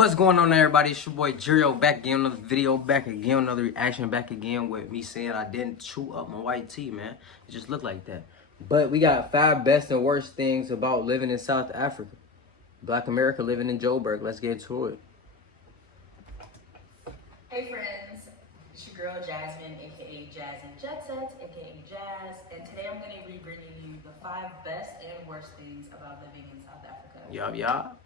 What's going on, everybody? It's your boy Gerio back again, another video, back again, another reaction, back again with me saying I didn't chew up my white tea, man. It just looked like that. But we got 5 best and worst things about living in South Africa. Black America living in Joburg. Let's get to it. Hey friends, it's your girl Jasmine, aka Jazz and Jet Sets, aka Jazz, and today I'm going to be bringing you the 5 best and worst things about living in South Africa. Yup.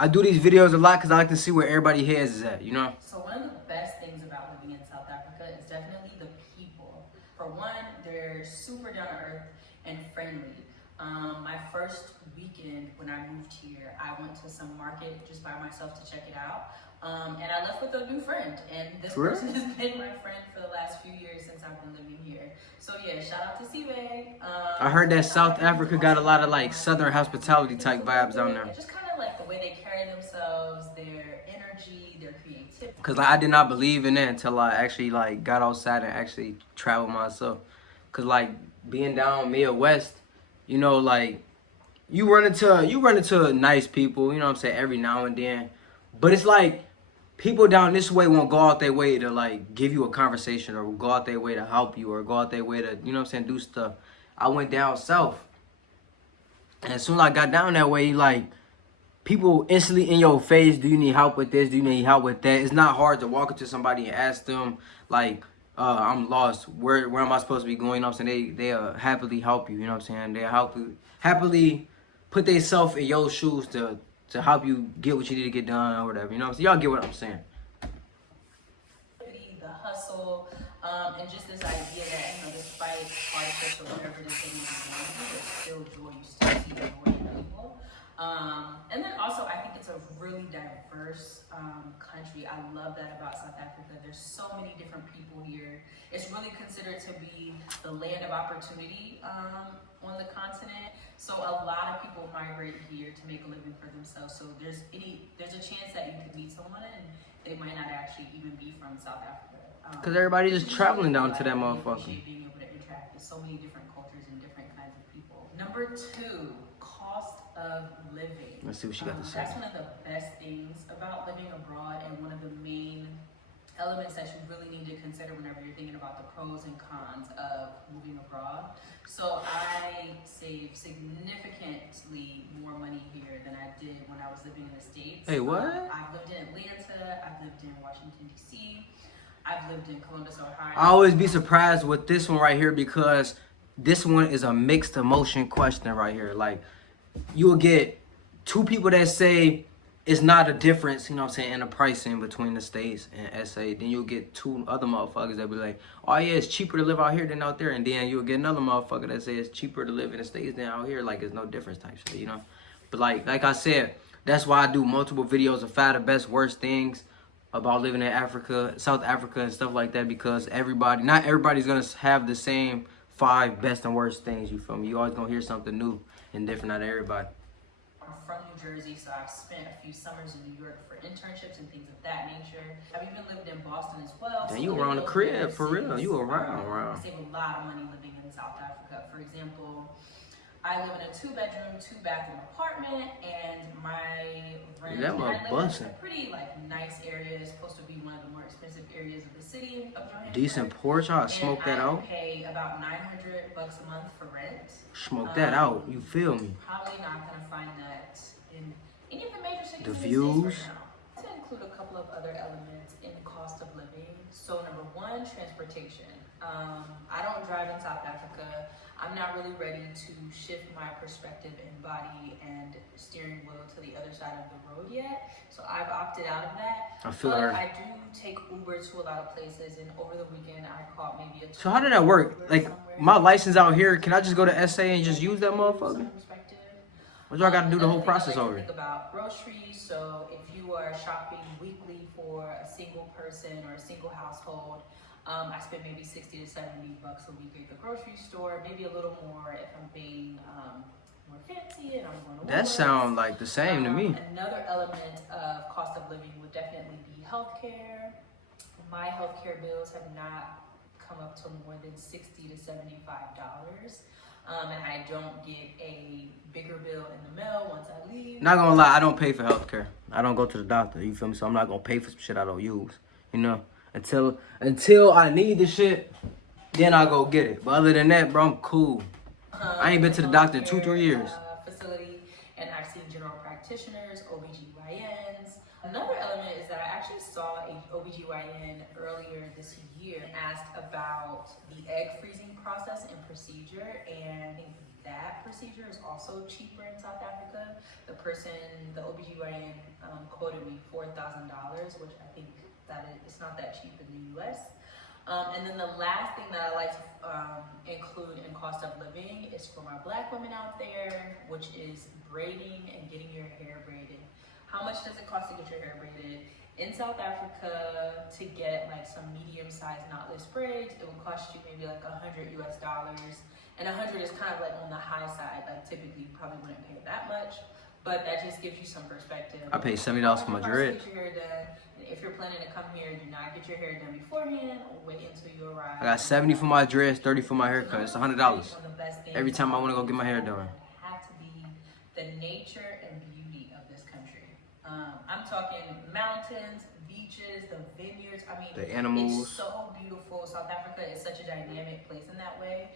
I do these videos a lot because I like to see where everybody heads is at, you know? So one of the best things about living in South Africa is definitely the people. For one, they're super down to earth and friendly. My first weekend when I moved here, I went to some market just by myself to check it out. And I left with a new friend, and this person has been my friend for the last few years since I've been living here. So yeah, shout out to Siwe. I heard that South Africa got a lot of like Southern hospitality type vibes down there. Just kind of like the way they carry themselves, their energy, their creativity. Cause like, I did not believe in that until I actually like got outside and actually traveled myself. Cause like being down Midwest, you know, like you run into nice people, you know what I'm saying, every now and then. But it's like people down this way won't go out their way to like give you a conversation or go out their way to help you or go out their way to, you know what I'm saying, do stuff. I went down south. And as soon as I got down that way, like people instantly in your face, do you need help with this? Do you need help with that? It's not hard to walk up to somebody and ask them like, I'm lost. Where am I supposed to be going? You know what I'm saying? They'll happily help you, you know what I'm saying? They'll happily put themselves in your shoes to help you get what you need to get done or whatever. You know what I'm saying? Y'all get what I'm saying. The hustle, and just this idea that, you know, despite hardships or whatever it is that you're going through, there's still joy, you still see joy in people. And then also, I think it's a really diverse country. I love that about South Africa. There's so many different people here. It's really considered to be the land of opportunity on the continent. So a lot of people migrate here to make a living for themselves. So there's a chance that you could meet someone and they might not actually even be from South Africa. Because everybody's just traveling down to that motherfucker. Being able to interact with so many different cultures and different kinds of people. Number 2, cost of living. Let's see what she got to say. That's one of the best things about living abroad, and one of the main elements that you really need to consider whenever you're thinking about the pros and cons of moving abroad. So I save significantly more money here than I did when I was living in the States. Hey, what? I've lived in Atlanta, I've lived in Washington, D.C., I've lived in Columbus, Ohio. I always be surprised with this one right here because this one is a mixed emotion question right here. Like, you will get 2 people that say it's not a difference, you know what I'm saying, in the pricing between the States and SA. Then you'll get 2 other motherfuckers that be like, oh yeah, it's cheaper to live out here than out there. And then you'll get another motherfucker that says it's cheaper to live in the States than out here. Like, it's no difference type shit, you know? But like I said, that's why I do multiple videos of 5 the best, worst things about living in Africa, South Africa and stuff like that, because not everybody's gonna have the same 5 best and worst things, you feel me? You always gonna hear something new and different out of everybody. I'm from New Jersey, so I've spent a few summers in New York for internships and things of that nature. I've even lived in Boston as well. Damn, you around the crib, for real. You around. I save a lot of money living in South Africa. For example, I live in a 2-bedroom, 2-bathroom apartment, and my rent, that I live bussin'. in a pretty nice area. It's supposed to be one of the more expensive areas of the city of Johannesburg. Decent porch, I'll smoke that out. I pay about $900 a month for rent. Smoke that out, you feel me? Probably not gonna find that in any of the major cities. The in views. the States right now. To include a couple of other elements in the cost of living. So number 1, transportation. I don't drive in South Africa. I'm not really ready to shift my perspective and body and steering wheel to the other side of the road yet. So I've opted out of that. I feel but her. I do take Uber to a lot of places, and over the weekend I caught maybe a So how did that work? Like, my license out here, can I just go to SA and just use that motherfucker? What do I got to do the whole process over? Think about groceries. So if you are shopping weekly for a single person or a single household, I spend maybe $60 to $70 a week at the grocery store, maybe a little more if I'm being more fancy and I'm going to work. That sounds like the same to me. Another element of cost of living would definitely be healthcare. My healthcare bills have not come up to more than $60 to $75. and I don't get a bigger bill in the mail once I leave. Not gonna lie, I don't pay for healthcare. I don't go to the doctor. You feel me? So I'm not gonna pay for some shit I don't use. You know, until I need the shit, then I go get it. But other than that, bro, I'm cool. I ain't been to the doctor in 2-3 years. Facility, and I've seen general practitioners, OBGYNs. Another element is that I actually saw a OBGYN earlier this year asked about the egg freezing process and procedure, and I think that procedure is also cheaper in South Africa. The OBGYN quoted me $4,000, which I think that it's not that cheap in the US. And then the last thing that I like to include in cost of living is for my black women out there, which is braiding and getting your hair braided. How much does it cost to get your hair braided? In South Africa, to get like some medium-sized knotless braids, it would cost you maybe like $100 US. And 100 is kind of like on the high side. Like typically you probably wouldn't pay that much, but that just gives you some perspective. I paid $70 for my dreads. If you're planning to come here, do not get your hair done beforehand. Wait until you arrive. I got 70 for my dreads, 30 for my haircut. It's $100 every time I want to go get my hair done. Have to be the nature and beauty of this country. I'm talking mountains, beaches, the vineyards. I mean, the animals. It's so beautiful. South Africa is such a dynamic place in that way.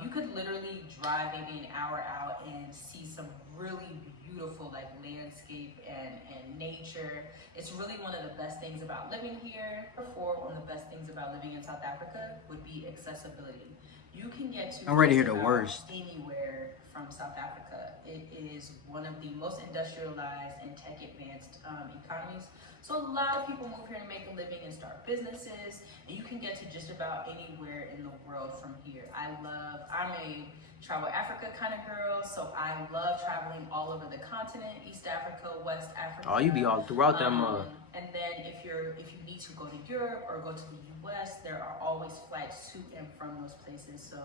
You could literally drive maybe an hour out and see some really beautiful like landscape and nature. It's really one of the best things about living here. Therefore, one of the best things about living in South Africa would be accessibility. You can get to I'm ready to hear the worst. Anywhere from South Africa. It is one of the most industrialized and tech advanced economies. So a lot of people move here to make a living and start businesses, and you can get to just about anywhere in the world from here. I'm a travel Africa kind of girl, so I love traveling all over the continent, East Africa, West Africa. Oh, you be all throughout that mother. And then if you need to go to Europe or go to the US, there are always flights to and from those places. So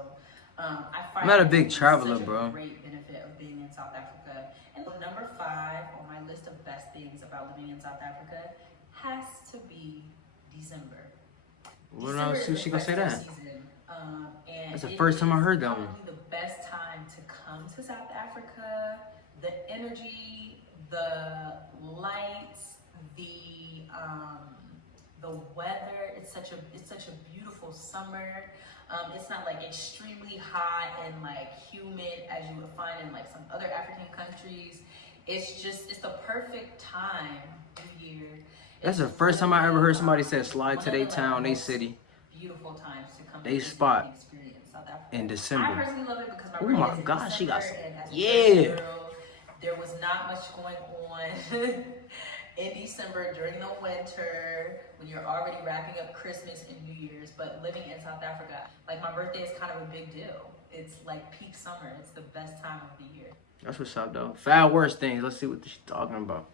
I find I'm not a big traveler, such bro. A great benefit of being in South Africa. And number 5 on my list of best things about living in South Africa has to be December. What else? She gonna say that? Season, and that's the first time I heard that one. The best time to come to South Africa. The energy, the lights, the weather. It's such a beautiful summer. It's not like extremely hot and like humid as you would find in like some other African countries. It's the perfect time of year. That's the first time I ever heard somebody say slide to their town, they city. Beautiful times to come. They spot experience South Africa. In December. I personally love it because my oh my birthday is God, in she got some. December, and Yeah. Girl, there was not much going on in December during the winter when you're already wrapping up Christmas and New Year's. But living in South Africa, like my birthday is kind of a big deal. It's like peak summer. It's the best time of the year. That's what's up, though. 5 worst things. Let's see what she's talking about.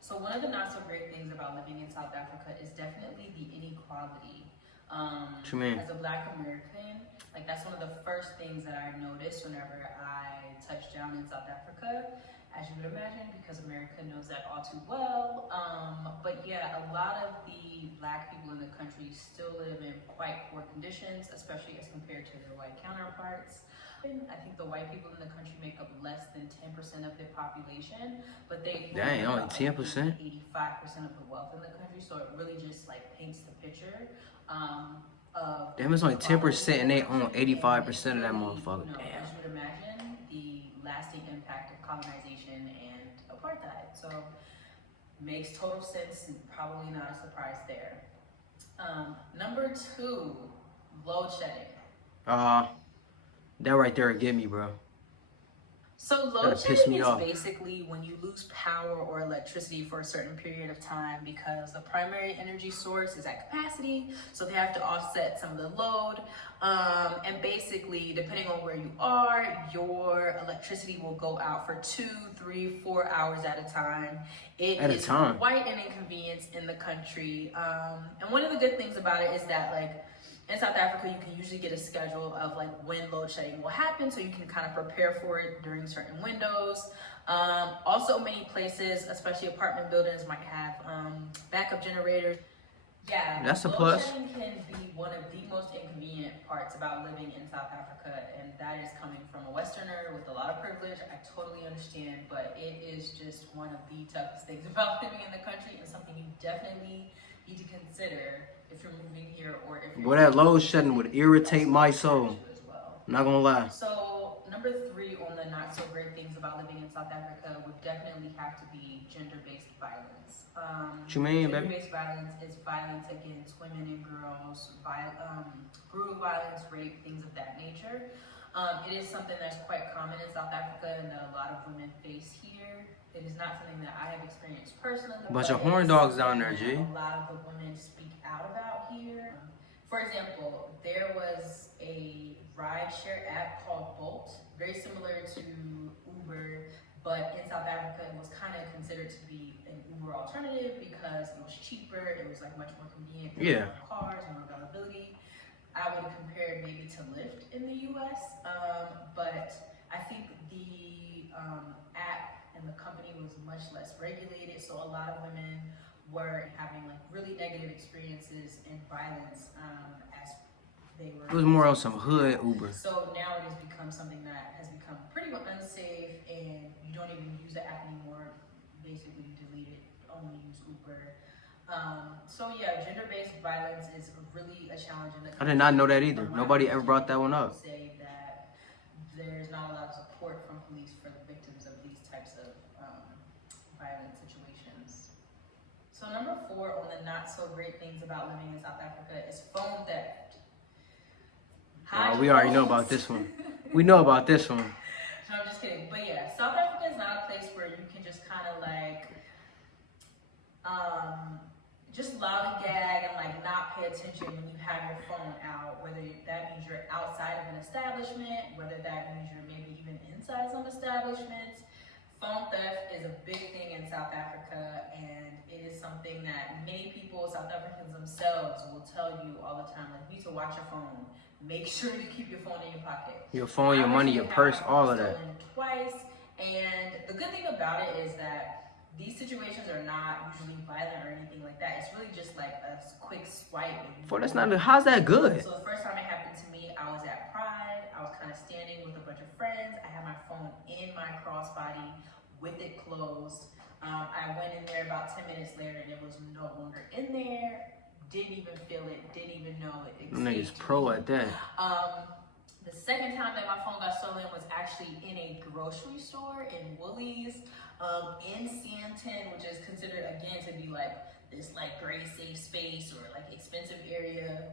So one of the not so great things about living in South Africa is definitely the inequality. What you mean? As a Black American, like that's one of the first things that I noticed whenever I touched down in South Africa, as you would imagine, because America knows that all too well. But yeah, a lot of the Black people in the country still live in quite poor conditions, especially as compared to their white counterparts. I think the white people in the country make up less than 10% of the population, but they dang, only 10%? 85% of the wealth in the country. So it really just like paints the picture of. Damn, it's only 10% and they own 85% of that motherfucker. Damn. As you would imagine, the lasting impact of colonization and apartheid. So makes total sense and probably not a surprise there. Number 2, load shedding. That right there will get me, bro. So load shedding is basically when you lose power or electricity for a certain period of time because the primary energy source is at capacity, so they have to offset some of the load. And basically, depending on where you are, your electricity will go out for 2, 3, 4 hours at a time. It is quite an inconvenience in the country. And one of the good things about it is that like in South Africa, you can usually get a schedule of like when load shedding will happen, so you can kind of prepare for it during certain windows. Also, many places, especially apartment buildings, might have backup generators. Yeah, That's a load plus. shedding can be one of the most inconvenient parts about living in South Africa, and that is coming from a Westerner with a lot of privilege. I totally understand, but it is just one of the toughest things about living in the country, and something you definitely need to consider if you're moving here or if you're Boy, that load shedding would irritate my soul. as well. I'm not gonna lie. So number 3 on the not so great things about living in South Africa would definitely have to be gender-based violence. What you mean, baby? Gender-based violence is violence against women and girls, brutal violence, rape, things of that nature. It is something that's quite common in South Africa and that a lot of women face here. It is not something that I have experienced personally. Bunch of horn dogs down there, G. A lot of the women speak out about here. For example, there was a rideshare app called Bolt, very similar to Uber, but in South Africa it was kind of considered to be an Uber alternative because it was cheaper, it was like much more convenient, Yeah. more cars, more availability. I would compare it maybe to Lyft in the US, but I think the app and the company was much less regulated, so a lot of women were having like really negative experiences and violence as they were. It was more on some hood Uber. So now it has become something that has become pretty much unsafe, and you don't even use the app anymore. Basically, you delete it, only use Uber. So yeah, gender-based violence is really a challenge in the country. I did not know that either. Nobody ever brought that one up. Say that there's not a lot of support from police for the victims of these types of violent situations. So number 4 on the not so great things about living in South Africa is phone theft. Oh, we already know about this one. We know about this one. No, I'm just kidding. But yeah, South Africa is not a place where you can just kind of like just lollygag and like not pay attention when you have your phone out, whether that means you're outside of an establishment, whether that means you're maybe even inside some establishments. Phone theft is a big thing in South Africa, and it is something that many people, South Africans themselves, will tell you all the time, like, you need to watch your phone. Make sure you keep your phone in your pocket. Your phone, your money, your purse, all of that. Twice, and the good thing about it is that these situations are not usually violent or anything like that. It's really just like a quick swipe. For that's not. How's that good? So the first time it happened to me, I was at Pride. I was kind of standing with a bunch of friends. I had my phone in my crossbody with it closed. I went in there about 10 minutes later, and it was no longer in there. Didn't even feel it. Didn't even know it existed. Niggas pro at that. The second time that my phone got stolen was actually in a grocery store in Woolies, in Sandton, which is considered again to be like this like very safe space or like expensive area.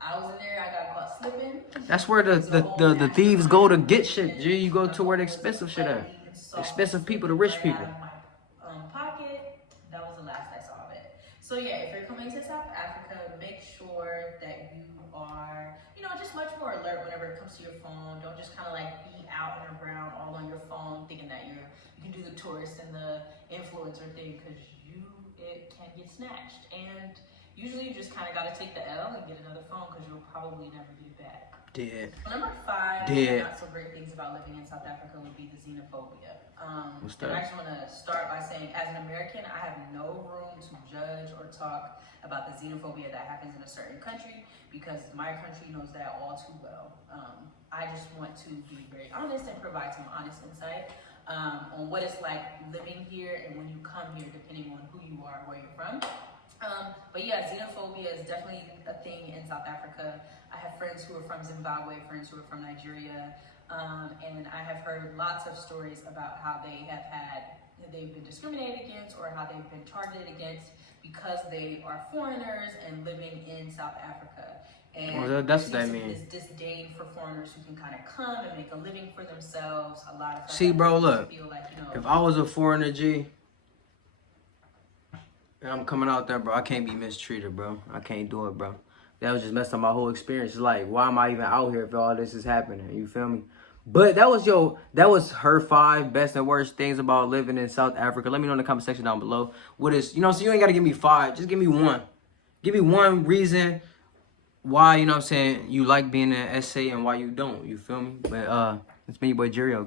I was in there, I got caught slipping. That's where the thieves go to get shit. G, you go to where the expensive shit at. Expensive people, the rich people. My pocket. That was the last I saw of it. So yeah, if you're coming to South Africa, make sure that you are, just much more alert whenever it comes to your phone. Don't just kind of like be out and around all on your phone thinking that you can do the tourist and the influencer thing, because it can get snatched. And usually you just kind of got to take the L and get another phone, because you'll probably never get it back. Dead. Number 5, not so great things about living in South Africa would be the xenophobia. What's and I that? just want to start by saying, as an American, I have no room to judge or talk about the xenophobia that happens in a certain country, because my country knows that all too well. I just want to be very honest and provide some honest insight on what it's like living here and when you come here, depending on who you are, where you're from. But yeah, xenophobia is definitely a thing in South Africa. I have friends who are from Zimbabwe, friends who are from Nigeria, and I have heard lots of stories about how they've been discriminated against or how they've been targeted against because they are foreigners and living in South Africa. And that's what that means. This disdain for foreigners who can kind of come and make a living for themselves. A lot of See, bro, look, feel like, if I was a foreigner, G, and I'm coming out there, bro, I can't be mistreated, bro. I can't do it, bro. That was just messed up my whole experience. It's like, why am I even out here if all this is happening? You feel me? But that was her 5 best and worst things about living in South Africa. Let me know in the comment section down below. What is, so you ain't got to give me 5. Just give me 1. Give me 1 reason why, you like being in SA and why you don't. You feel me? But it's been your boy Gerio.